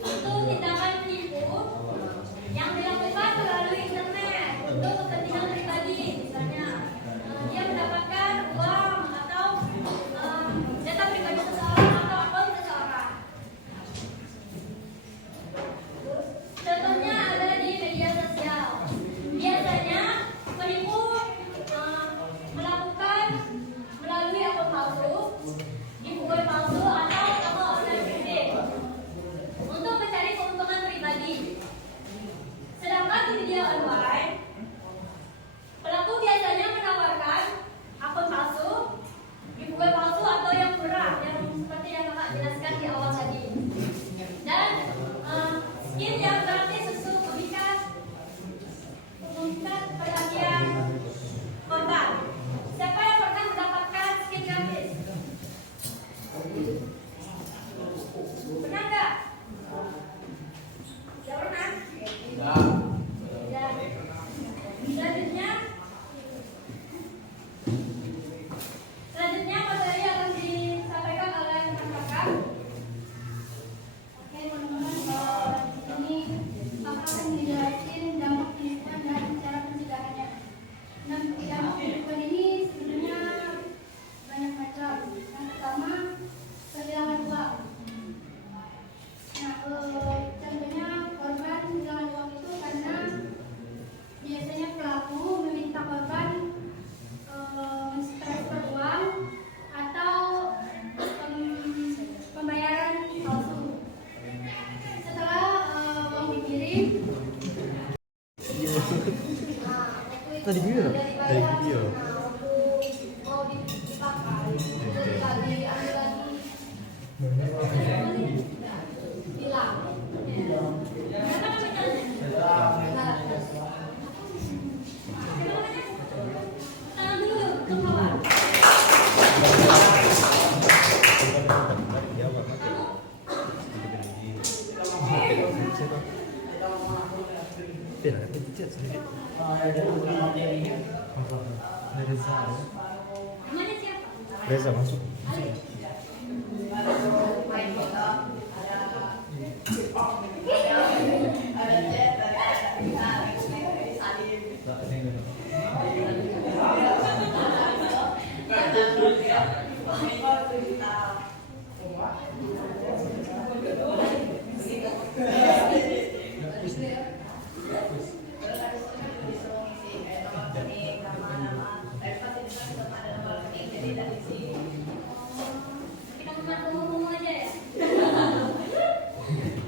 Itu tindakan penipu yang dilakukan melalui internet untuk kepentingan pribadi, misalnya dia mendapatkan uang atau data pribadi seseorang atau akun seseorang. Contohnya ada di media sosial. Biasanya penipu melakukan melalui akun palsu, giveaway palsu atau nama online gede untuk mencari keuntungan pribadi. Sedangkan di media online, pelaku biasanya menawarkan akun palsu, giveaway palsu atau yang murah, yang seperti yang kakak jelaskan di awal tadi. Dan skin yang gratis untuk memberikan perhatian korban. Siapa yang pernah mendapatkan skin gratis? Pernah nggak? Tidak pernah. Ya. Selanjutnya materi akan disampaikan oleh rekan-rekan. Oke teman-teman, ini aku akan menjelaskan dampak penipuan dan cara pencegahannya. Nah, dampak penipuan ini sebenarnya banyak macam. Yang pertama, kehilangan uang. Nah, contohnya korban kehilangan uang itu karena biasanya pelaku meminta korban mentransfer uang atau pembayaran palsu. Setelah uang dikirim, Tadi video. Dari video. mau dipakai, lagi ambil lagi hilang. Tangan dulu untuk kawan. Tidak, Namanya siapa? Reza masuk. Kita ngomong aja ya.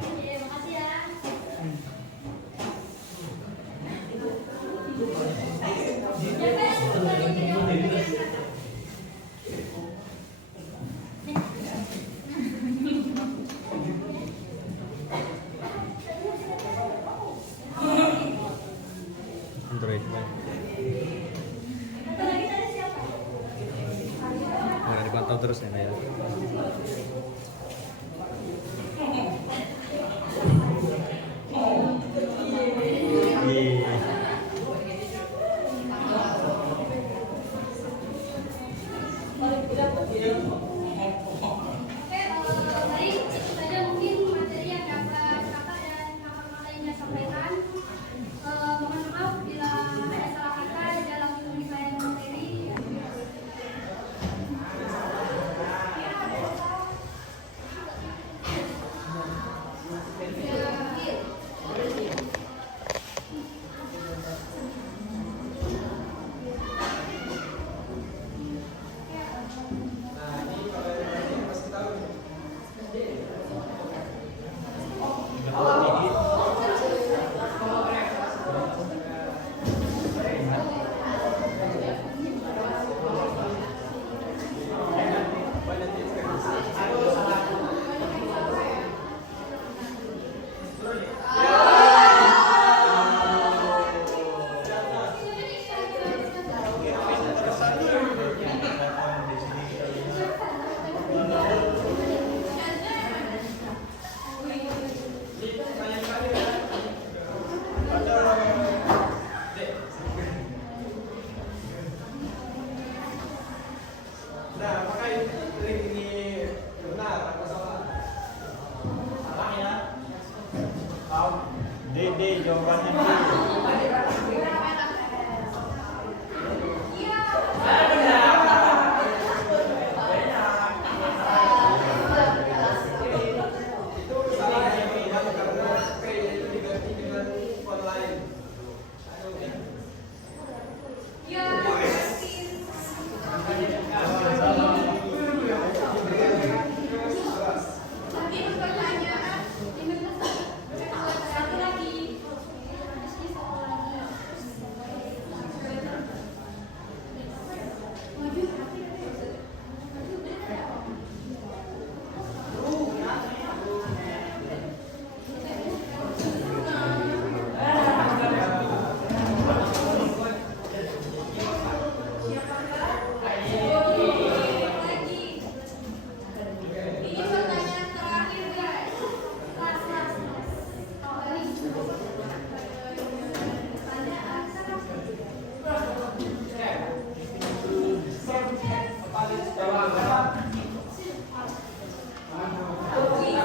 Oke, makasih ya. Android Bang. Satu lagi tadi siapa? Nah, dipantau terus ya, Naya. Iya. Oke, baik, itu saja mungkin materi yang dapat kakak dan kakak lainnya sampaikan. Mohon maaf bila ada salah kata dalam penyampaian materi. Nah, ini kalau yang masih tahu nih. Nah, apakah ini benar atau salah? Salah ya. Tahu. Dede jawabannya D. Itu salah yang tidak karena P-nya itu diganti dengan font lain. Satu lagi. Ini pertanyaan terakhir guys. Kelas.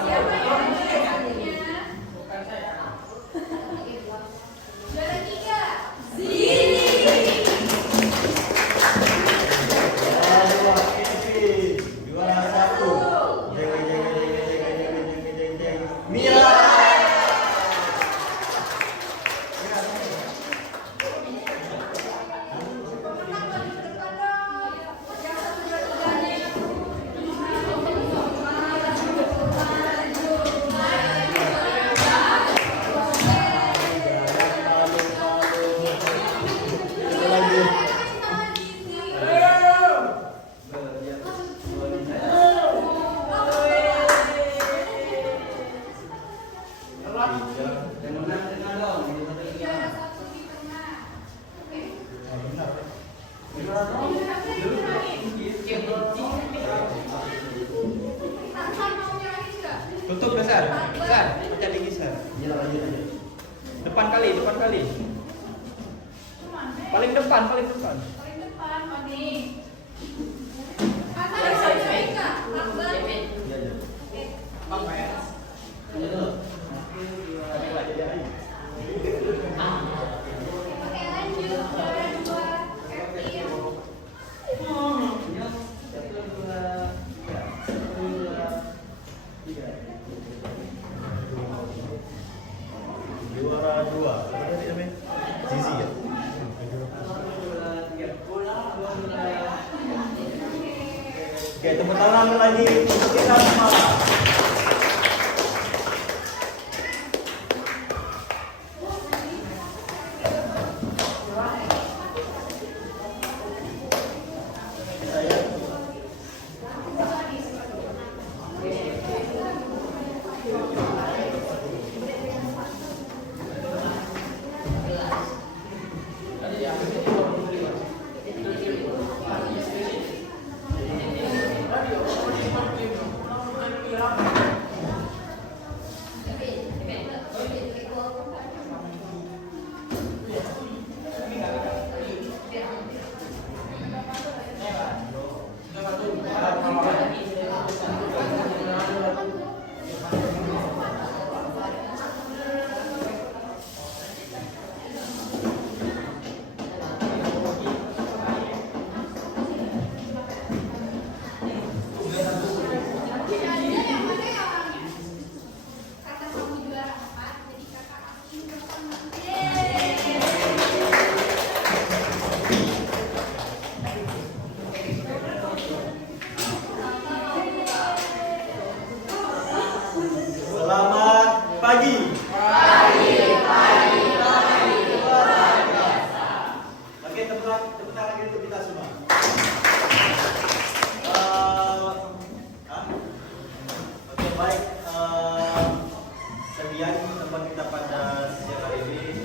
Siapa yang menjadinya? Juara 3. Juara 1. Mira. Pemenang lagi ke depan dong. Yang satu juara 3-nya. Juara 1 di tengah. Hasan mau nyerahin nggak? Tutup besar. Besar. Pecah tinggi besar. Iya, lanjut aja. Depan kali. Paling depan, paling depan. Paling depan, Mami. Iya, iya. Apa ya? Oke, lanjut. Juara 2, Kevin. Juara 2. Apa tadi namanya? Zizi ya? Oke, tepuk tangan lagi untuk kita semua. Selamat pagi. Oke, tepuk tangan lagi untuk kita semua. Oke, baik. Sekian tempat kita pada siang hari ini.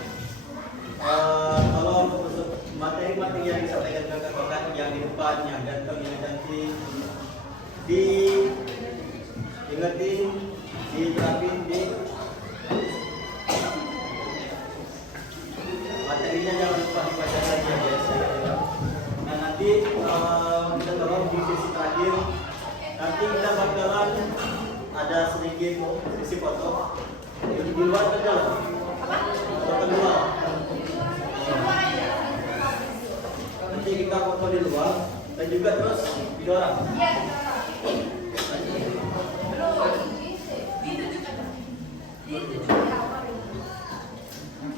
Kalau untuk materi-materi yang disampaikan kakak-kakak yang di depan, yang ganteng, yang cantik, diingetin, diterapin di materinya, jangan lupa dibaca lagi ya guys. Nah nanti kita tolong di sesi terakhir, nanti kita bakalan ada sedikit sesi foto di luar ke dalam atau kedua. Nanti kita foto di luar dan juga terus didorong.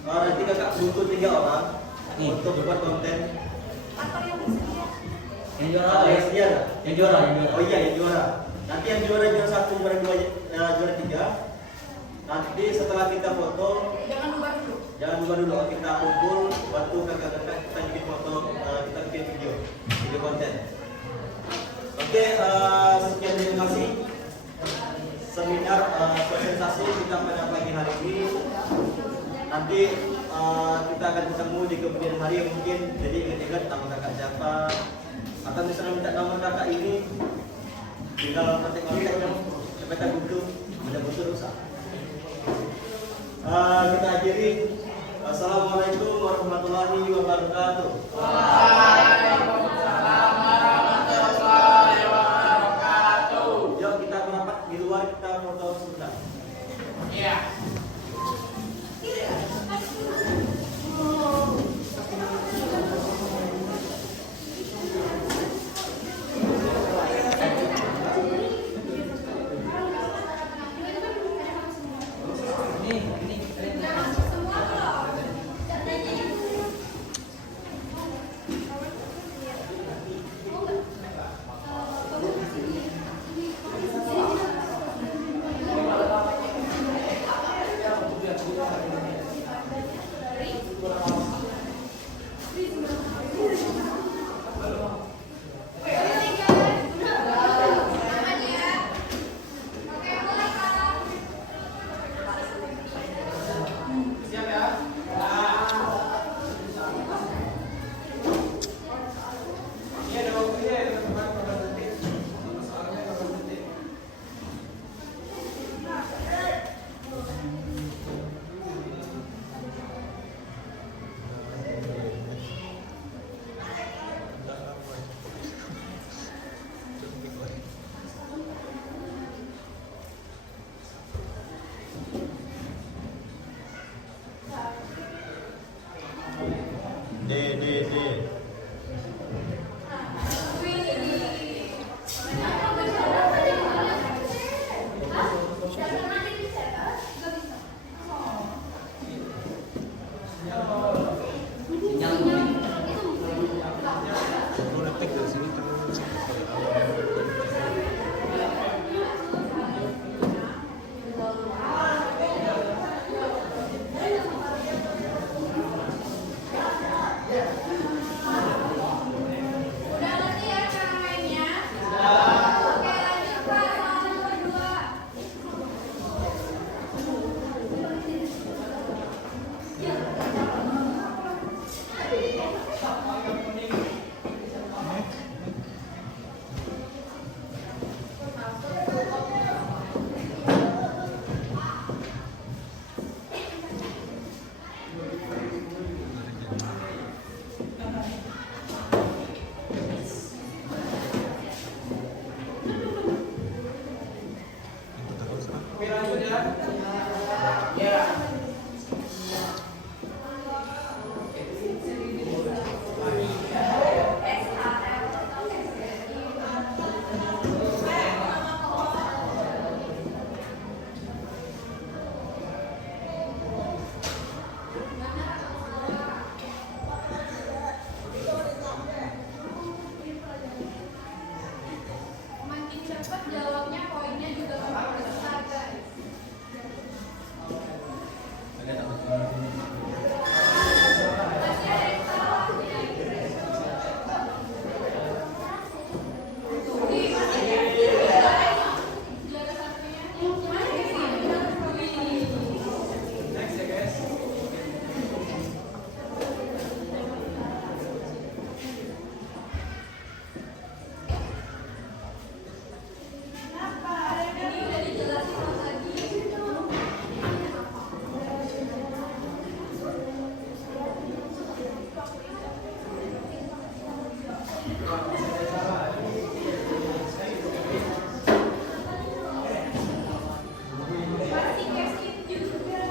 Nanti kakak butuh 3 orang untuk buat konten. Yang juara Yang sedia ada? Yang juara, yang juara. Oh iya, yang juara. Nanti yang juara 1, juara 2, juara 3. Nanti setelah kita foto, jangan lupa dulu kita kumpul, bantu kakak-kakak kita bikin foto, kita bikin video konten. Oke, sekian, terima kasih. Seminar presentasi kita pada pagi hari ini. Nanti kita akan ketemu di kemudian hari mungkin. Jadi ingat-ingat nama kakak siapa, atau misalnya minta nama kakak ini, tinggal kontak-kontak dong. Sampai tak butuh, ada butuh rusak. Kita akhiri. Assalamualaikum warahmatullahi wabarakatuh. Waalaikumsalam warahmatullahi wabarakatuh. Yuk kita merapat di luar, kita foto sebentar. Iya. D. Udah ngerti ya cara mainnya? Oke, lanjut Pak, soal nomor 2. Oke, lanjut ya. Ya. Makin cepat jawabnya, poinnya juga makin besar, guys. Masih ada yang salah? Wih, masih ada yang juara satunya. Mana sih? Next ya guys. Ini udah dijelasin lagi. Masih kasih juga.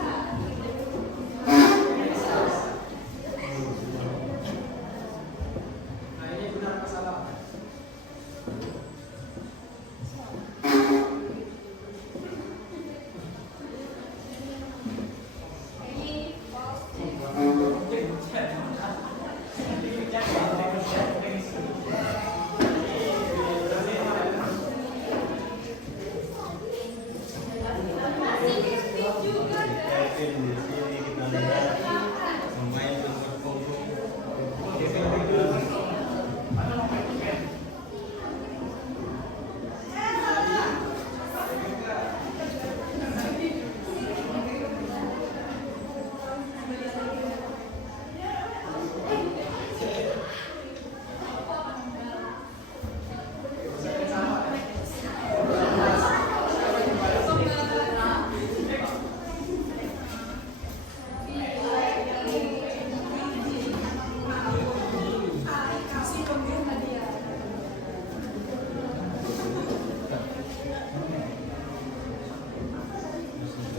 Nah, ini benar apa salah? Ini false. Masih kasih juga, guys. Kevin di sini kita lihat pemain Liverpool.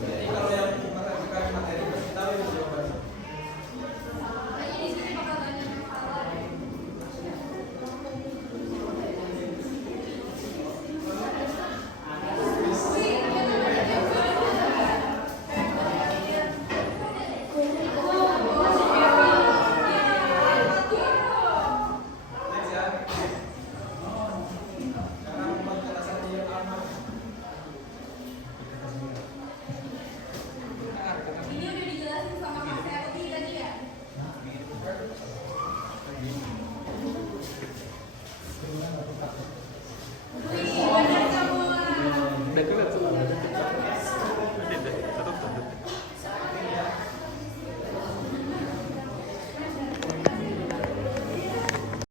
Jadi kalau yang mengajukan materi pasti tahu itu jawabannya. Kayaknya di sini bakal banyak yang salah. Wih, ternyata banyak yang salah. Next ya. Jangan membuat alasan yang aman. Ini udah dijelasin sama Mas Erdi tadi ya? Wih, benar semua. Udah keluar.